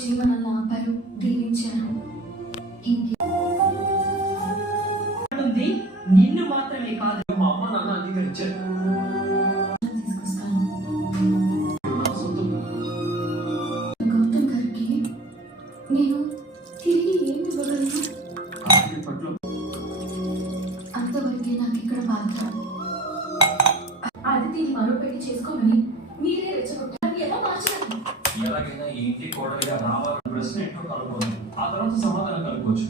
వచ్చి మనల్ని ఆపారు, దీవించారు. నిన్ను మాత్రమే కాదు, మా అమ్మ నాన్న అంగీకరించారు. తీసుకొస్తాను. గౌతమ్ గారికి నేను తిరిగి ఏమి ఇవ్వగలను? అంతవరకే నాకు ఇక్కడ బాధ. ఆదిత్యని మరో పెళ్లి చేసుకోమని మీరే రెచ్చగొట్టారు. ఎలా మార్చాలి? ఎలాగైనా ఈ ఇంటి కోడలిగా రావాలని ప్రశ్న ఏంటో కనుక్కోండి, ఆ తర్వాత సమాధానం కనుక్కోవచ్చు.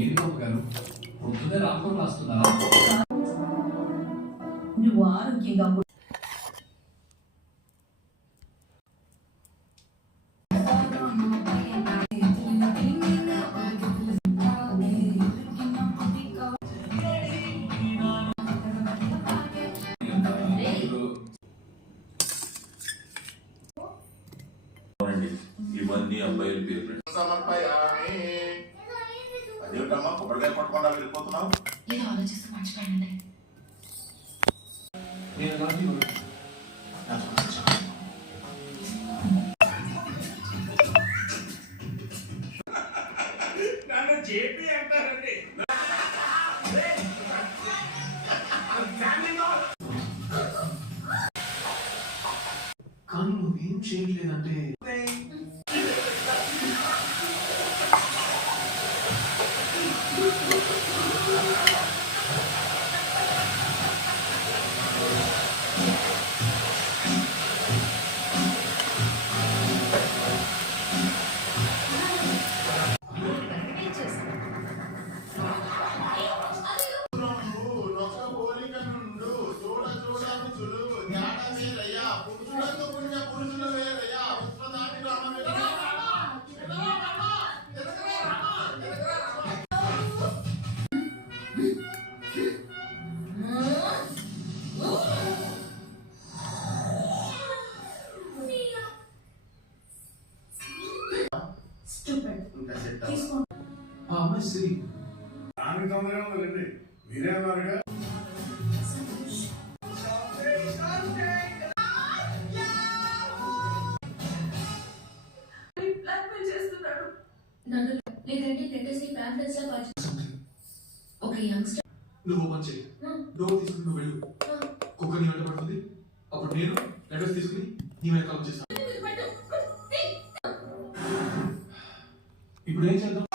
ఏంటో గారు పొద్దున్నే రాకుండా రాస్తున్నారా? నువ్వు ఆరోగ్యంగా ఇవన్నీ అబ్బాయిల పేర్లు. అదేమిటమ్మా కొబ్బరికాయ పట్టుకుండా వెళ్ళిపోతున్నావు? ఏదో ఆలోచిస్తూ మర్చిపోయానండి. నన్ను చెప్పి అంటారండి. కానీ నువ్వేం చేయట్లేదంటే సిరి ఆమె తొందరగా ఉందండి. మీరే అన్నారుగా. ఒక యంగ్స్టర్ నువ్వు పని చెయ్యి, డోర్ తీసుకుని నువ్వు వెళ్ళు. కుక్క నీ వెంట పడుతుంది, అప్పుడు నేను లెటర్స్ తీసుకుని నీ వెనకాల వచ్చేస్తాను. ఇప్పుడు ఏం చేద్దాం?